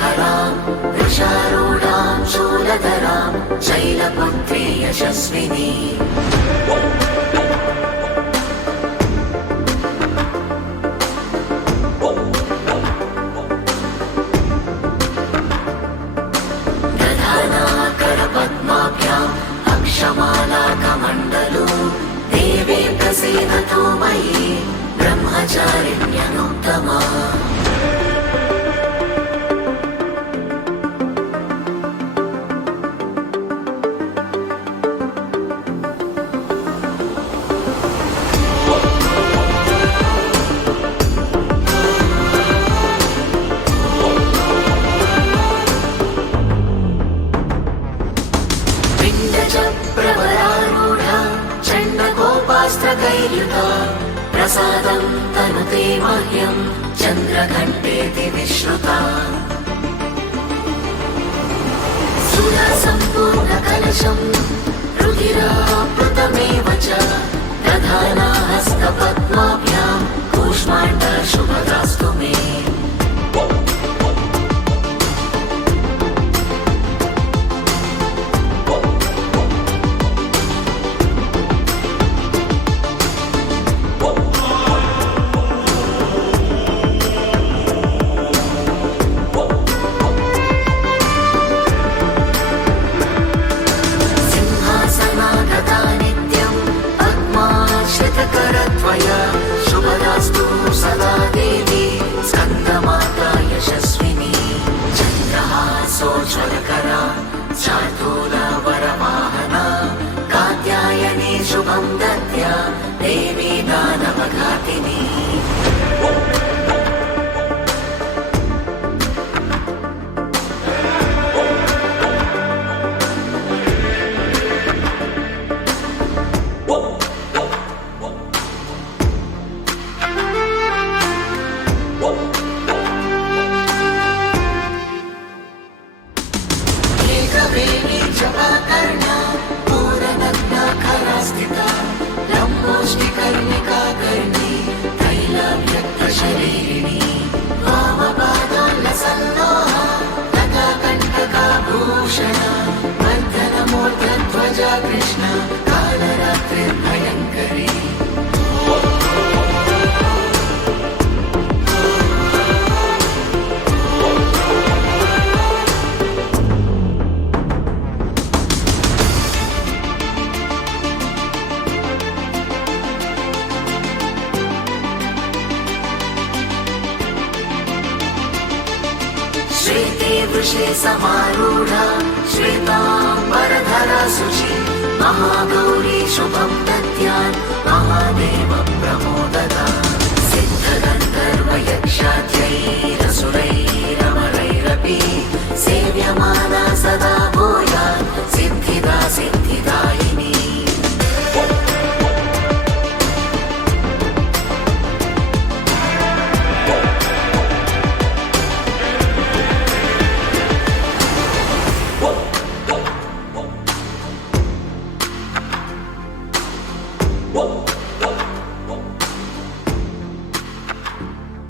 शेखरां वृषारूढां शूलधरां शैलपुत्री यशस्विनी दधानाकरपद्माभ्याम् अक्षमालाकमण्डलो देवी प्रसीदतु मयि ब्रह्मचारिण्यनुत्तमा प्रवरारूढा चण्डकोपास्त्रकैर्युता प्रसादं तनुते मह्यं चन्द्रघण्टेति विश्रुता सुरसम्पूर्णकलशं रुधिराप्लुतमेव च दधाना हस्तपद्माभ्यां कूष्माण्डशुभदास्तु मे शुभदास्तु सदा देवी स्कन्दमाता यशस्विनी चन्द्रहासोज्ज्वलकरा शार्दूलवरवाहना कात्यायनी शुभं दद्या देवी दानवघातिनी जपाकर्णा पूरनग्नाखरा स्थिता लम्बोष्टिकर्णिका कर्णी तैलव्यक्तशरीरिणी वामपादोल्लसन्नोहा तथा कण्टकाभूषणा वर्धनमूर्धध्वजा कृष्णा कालरात्रिर्भयङ्करी श्वेते वृषे समारूढा